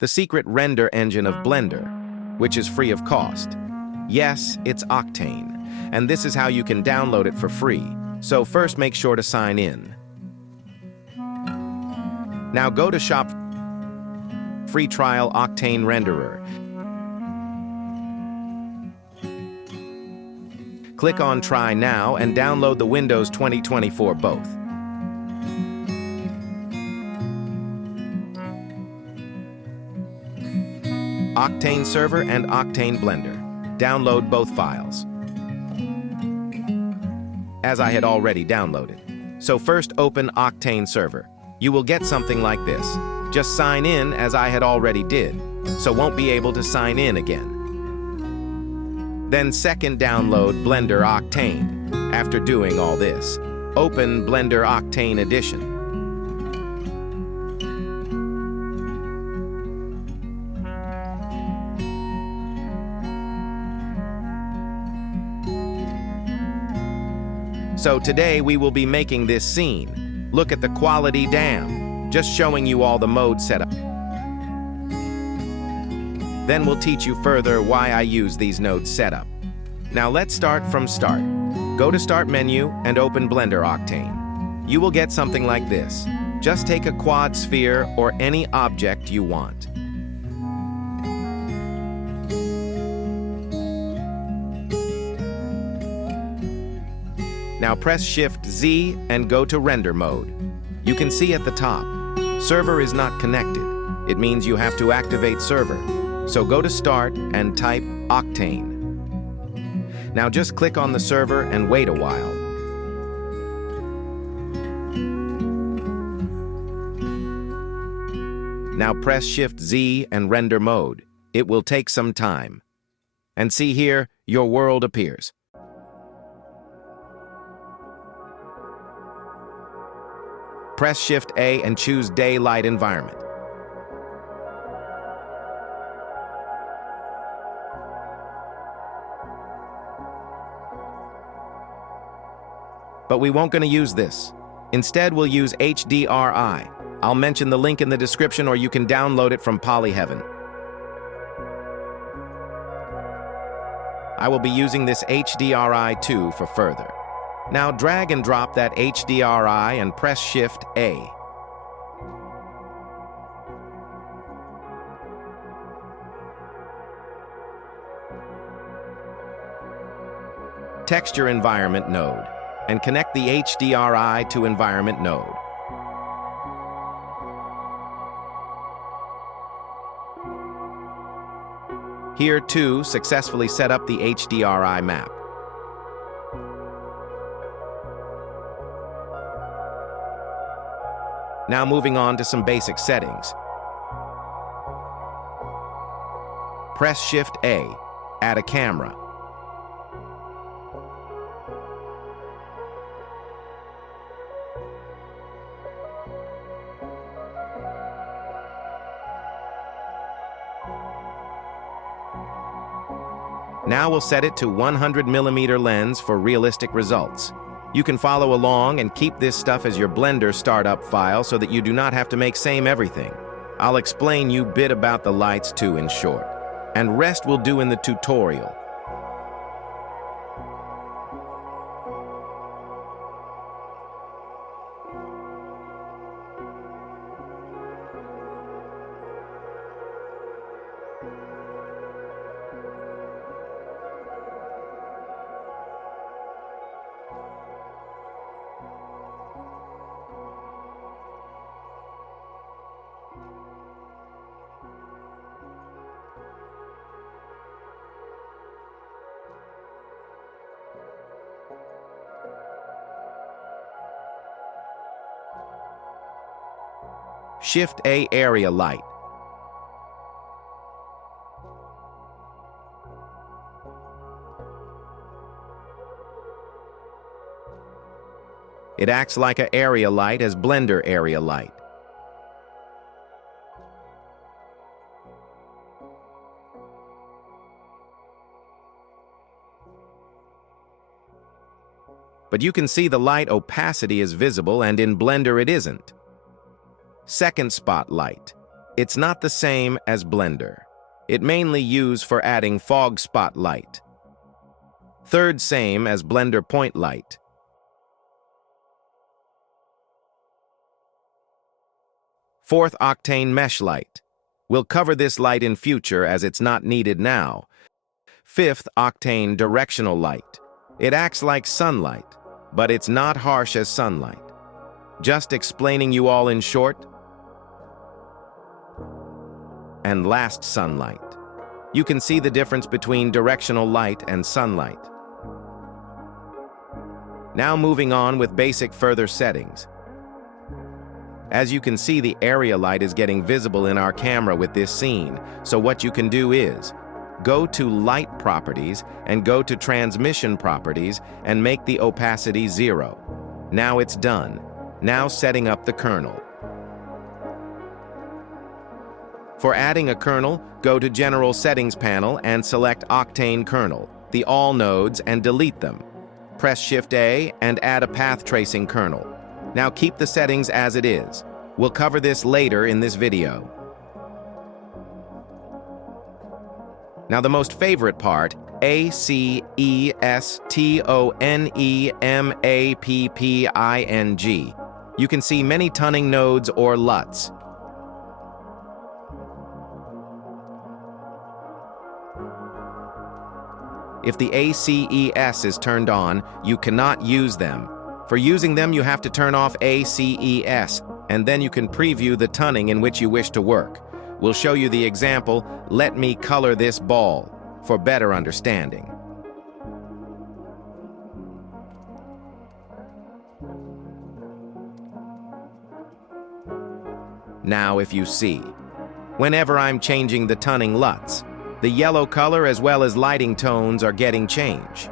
the secret render engine of Blender, which is free of cost. Yes, it's Octane, and this is how you can download it for free. So first make sure to sign in. Now go to Shop Free Trial Octane Renderer. Click on Try Now and download the Windows 2024 both. Octane Server and Octane Blender. Download both files, as I had already downloaded. So first open Octane Server. You will get something like this. Just sign in as I had already did, so won't be able to sign in again. Then second download Blender Octane. After doing all this, open Blender Octane Edition. So today we will be making this scene. Look at the quality, damn. Just showing you all the mode setup. Then we'll teach you further why I use these nodes setup. Now let's start from start. Go to Start menu and open Blender Octane. You will get something like this. Just take a quad sphere or any object you want. Now press Shift-Z and go to Render mode. You can see at the top, server is not connected. It means you have to activate server. So go to Start and type Octane. Now just click on the server and wait a while. Now press Shift-Z and Render mode. It will take some time. And see here, your world appears. Press Shift-A and choose Daylight Environment. But we won't going to use this. Instead, we'll use HDRI. I'll mention the link in the description, or you can download it from Polyheaven. I will be using this HDRI too for further. Now drag and drop that HDRI and press Shift-A. Texture Environment node, and connect the HDRI to Environment node. Here too, successfully set up the HDRI map. Now moving on to some basic settings. Press Shift-A, add a camera. Now we'll set it to 100mm lens for realistic results. You can follow along and keep this stuff as your Blender startup file so that you do not have to make same everything. I'll explain you bit about the lights too in short, and rest we'll do in the tutorial. Shift-A area light. It acts like an area light as Blender area light. But you can see the light opacity is visible, and in Blender it isn't. Second spotlight. It's not the same as Blender. It mainly used for adding fog spot light. Third, same as Blender point light. Fourth, Octane mesh light. We'll cover this light in future as it's not needed now. Fifth, Octane directional light. It acts like sunlight, but it's not harsh as sunlight. Just explaining you all in short. And last, sunlight. You can see the difference between directional light and sunlight. Now moving on with basic further settings. As you can see, the area light is getting visible in our camera with this scene, so what you can do is go to Light Properties and go to Transmission Properties and make the opacity 0. Now it's done. Now setting up the kernel. For adding a kernel, go to General Settings panel and select Octane Kernel, the all nodes, and delete them. Press Shift-A and add a path tracing kernel. Now keep the settings as it is. We'll cover this later in this video. Now the most favorite part, ACESTONEMAPPING. You can see many tunning nodes or LUTs. If the ACES is turned on, you cannot use them. For using them, you have to turn off ACES, and then you can preview the tunning in which you wish to work. We'll show you the example, "Let me color this ball," for better understanding. Now if you see, whenever I'm changing the tunning LUTs, the yellow color as well as lighting tones are getting changed.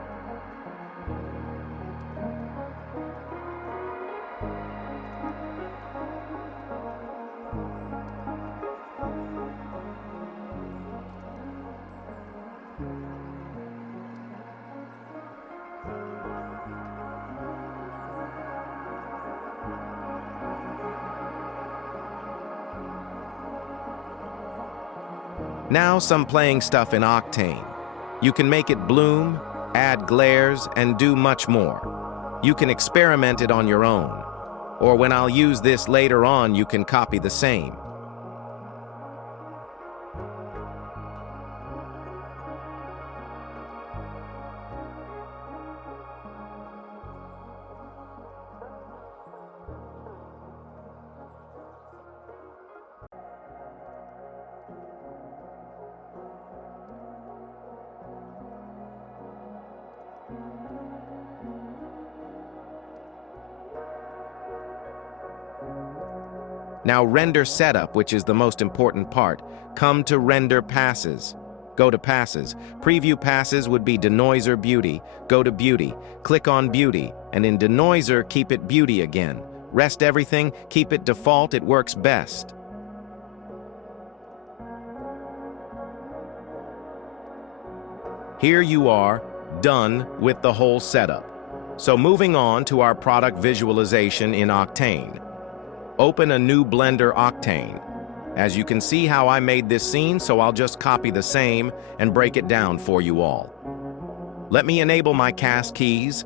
Now some playing stuff in Octane. You can make it bloom, add glares, and do much more. You can experiment it on your own. Or when I'll use this later on, you can copy the same. Now render setup, which is the most important part. Come to render passes. Go to passes. Preview passes would be denoiser beauty. Go to beauty. Click on beauty, and in denoiser, keep it beauty again. Rest everything, keep it default, it works best. Here you are, done with the whole setup. So moving on to our product visualization in Octane. Open a new Blender Octane. As you can see how I made this scene, so I'll just copy the same and break it down for you all. Let me enable my cast keys.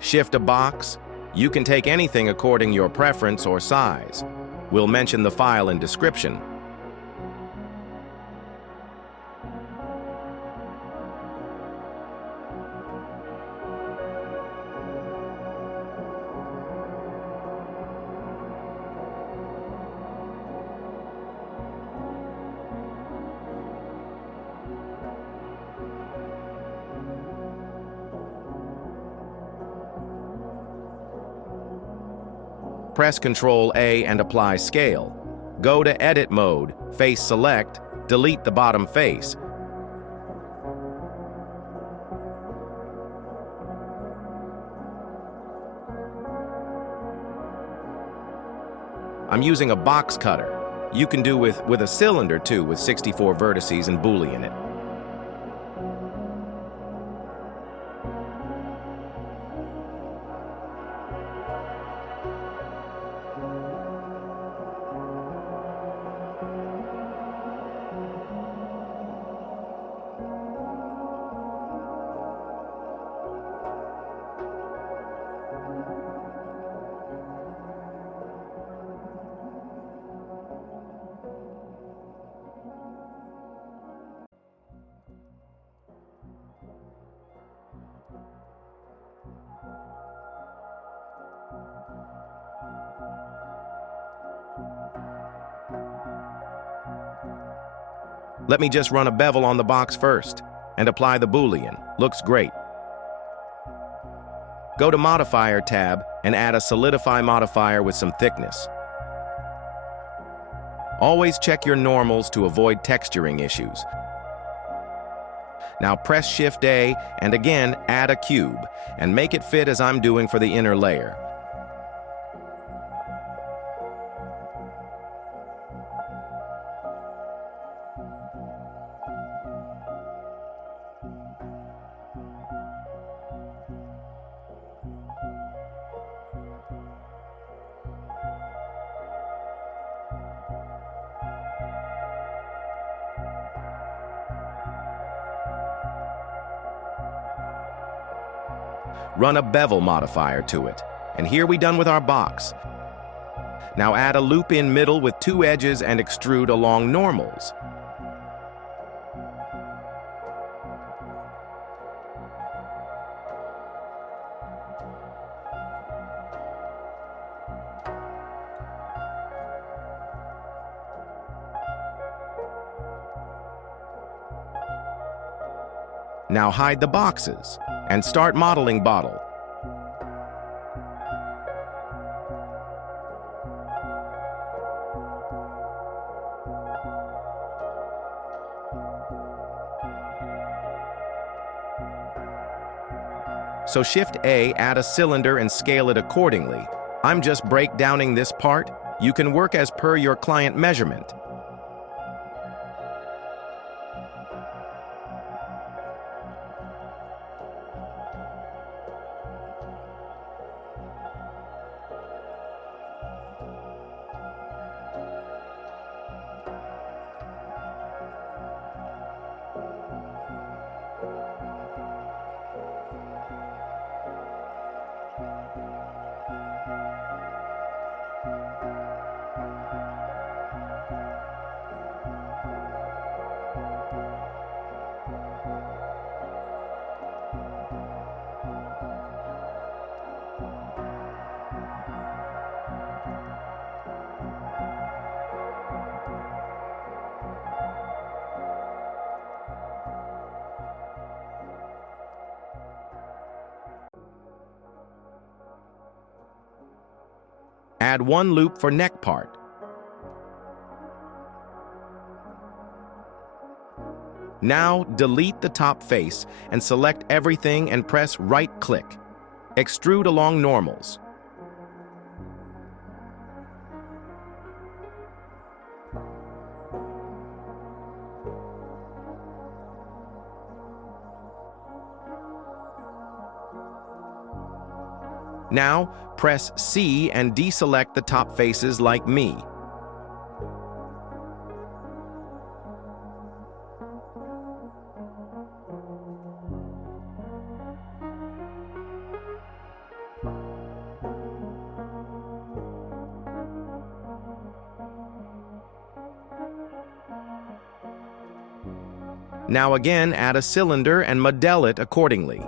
Shift a box. You can take anything according your preference or size. We'll mention the file in description. Press Ctrl-A and apply scale. Go to Edit mode, Face Select, delete the bottom face. I'm using a box cutter. You can do with a cylinder too, with 64 vertices and Boolean it. Let me just run a bevel on the box first and apply the Boolean. Looks great. Go to Modifier tab and add a Solidify modifier with some thickness. Always check your normals to avoid texturing issues. Now press Shift-A and again add a cube and make it fit as I'm doing for the inner layer. Run a bevel modifier to it. And here we done with our box. Now add a loop in middle with 2 edges and extrude along normals. Now hide the boxes and start modeling bottle. So Shift-A, add a cylinder and scale it accordingly. I'm just breakdowning this part. You can work as per your client measurement. Add 1 loop for neck part. Now delete the top face and select everything and press right-click. Extrude along normals. Now, press C and deselect the top faces like me. Now again, add a cylinder and model it accordingly.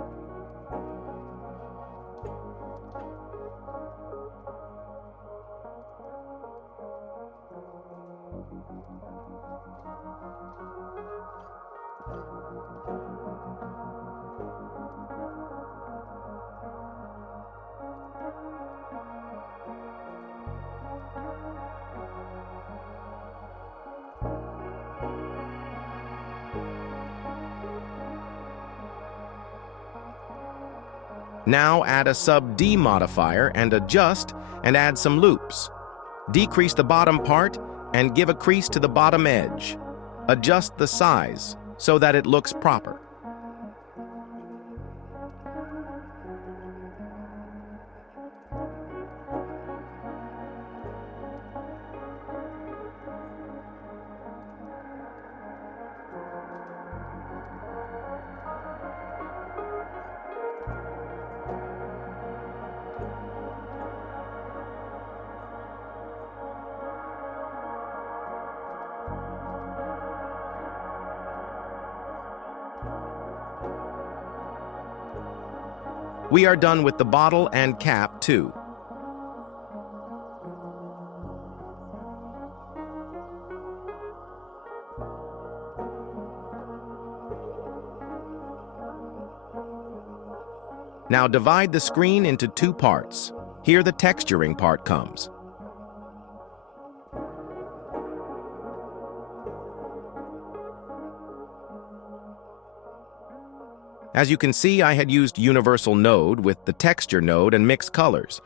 Now add a sub-D modifier and adjust and add some loops. Decrease the bottom part and give a crease to the bottom edge. Adjust the size so that it looks proper. We are done with the bottle and cap too. Now divide the screen into two parts. Here the texturing part comes. As you can see, I had used universal node with the texture node and mixed colors.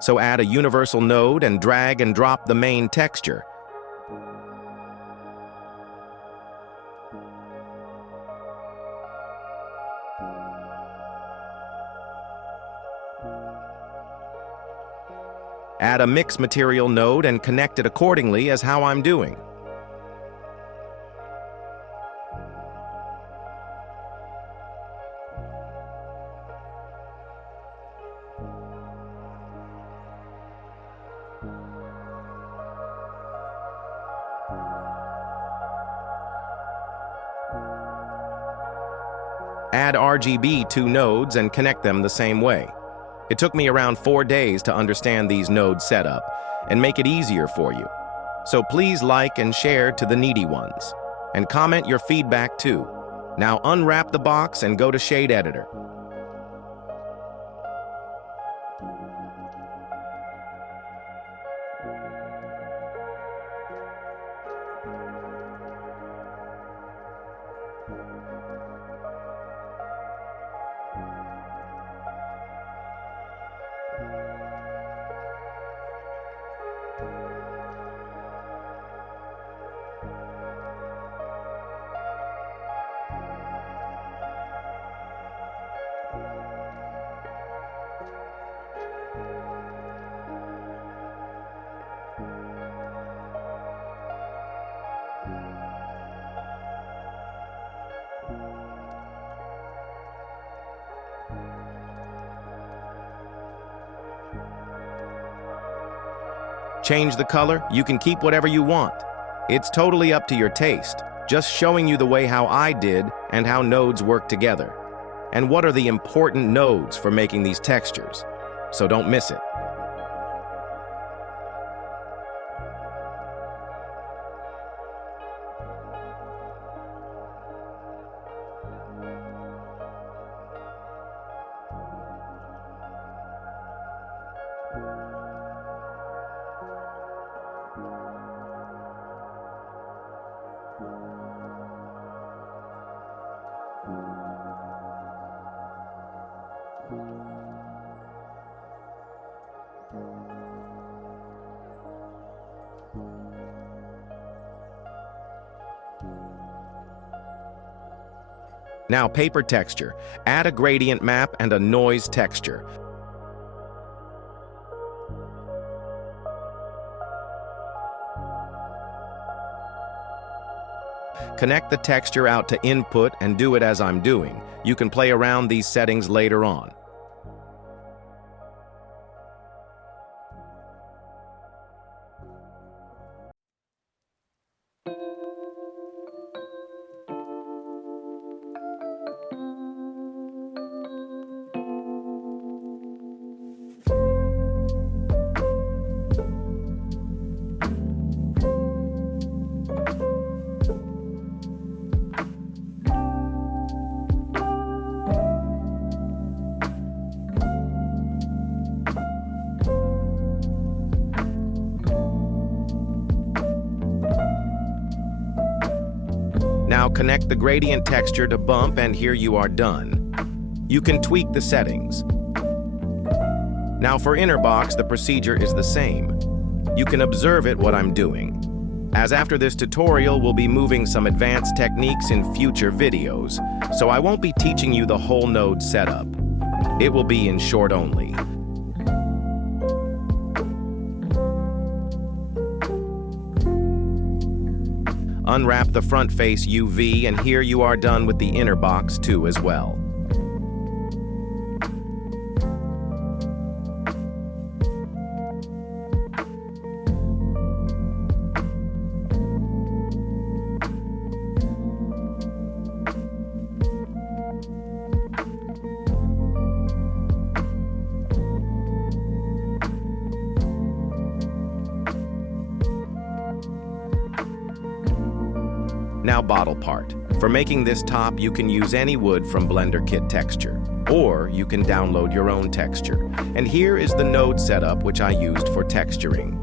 So add a universal node and drag and drop the main texture. Add a mix material node and connect it accordingly as how I'm doing. Add RGB to nodes and connect them the same way. It took me around 4 days to understand these node setup and make it easier for you. So please like and share to the needy ones. And comment your feedback too. Now unwrap the box and go to Shade Editor. Change the color, you can keep whatever you want. It's totally up to your taste, just showing you the way how I did and how nodes work together. And what are the important nodes for making these textures. So don't miss it. Now paper texture. Add a gradient map and a noise texture. Connect the texture out to input and do it as I'm doing. You can play around these settings later on. Now connect the gradient texture to bump and here you are done. You can tweak the settings. Now for inner box, the procedure is the same. You can observe it what I'm doing. As after this tutorial, we'll be moving some advanced techniques in future videos, so I won't be teaching you the whole node setup. It will be in short only. Unwrap the front face UV and here you are done with the inner box too as well. bottle part. For making this top, you can use any wood from Blender Kit Texture, or you can download your own texture. And here is the node setup which I used for texturing.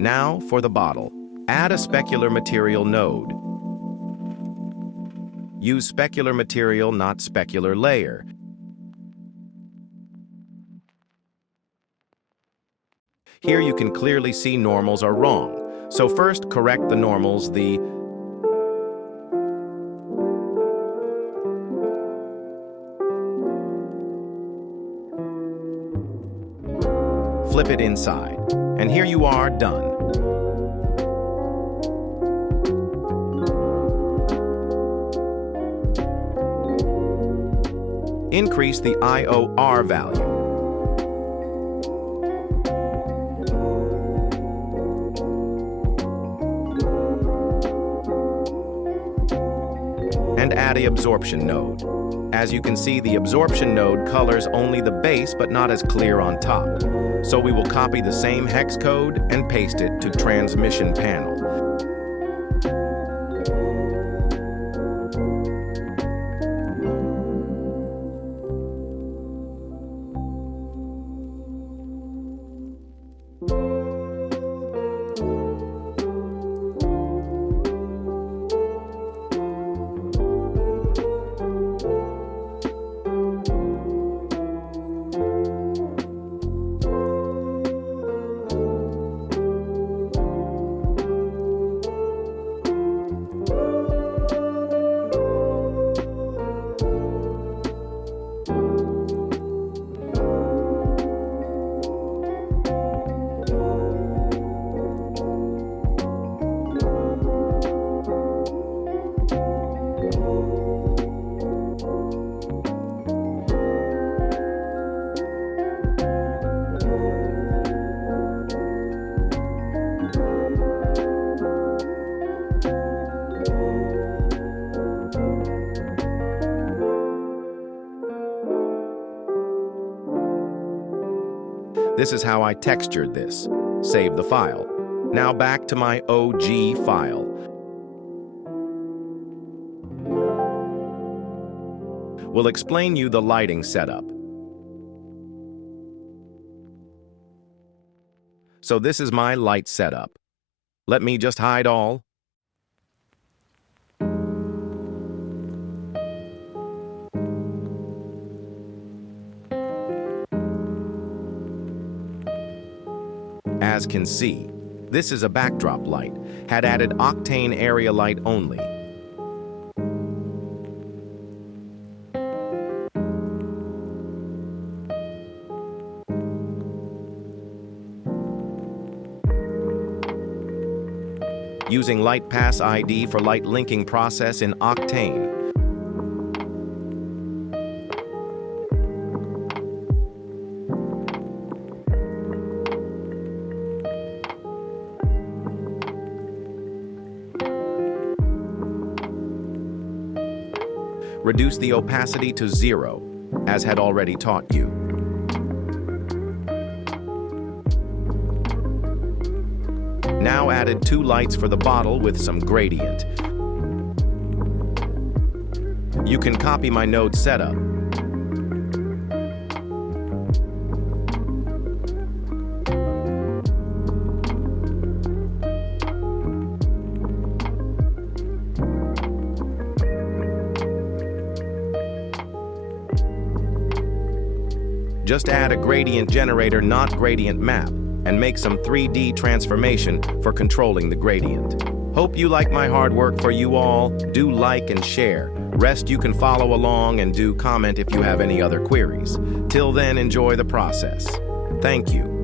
Now for the bottle. Add a specular material node. Use specular material, not specular layer. Here you can clearly see normals are wrong. So first correct the normals, flip it inside. And here you are, done. Increase the IOR value. And add an absorption node. As you can see, the absorption node colors only the base but not as clear on top. So we will copy the same hex code and paste it to transmission panel. This is how I textured this. Save the file. Now back to my OG file. We'll explain you the lighting setup. So this is my light setup. Let me just hide all. As can see, this is a backdrop light, had added Octane area light only. Using light pass ID for light linking process in Octane. Reduce the opacity to 0, as had already taught you. Now added 2 lights for the bottle with some gradient. You can copy my node setup. Just add a gradient generator, not gradient map, and make some 3D transformation for controlling the gradient. Hope you like my hard work. For you all, do like and share. Rest you can follow along and do comment if you have any other queries. Till then, enjoy the process. Thank you.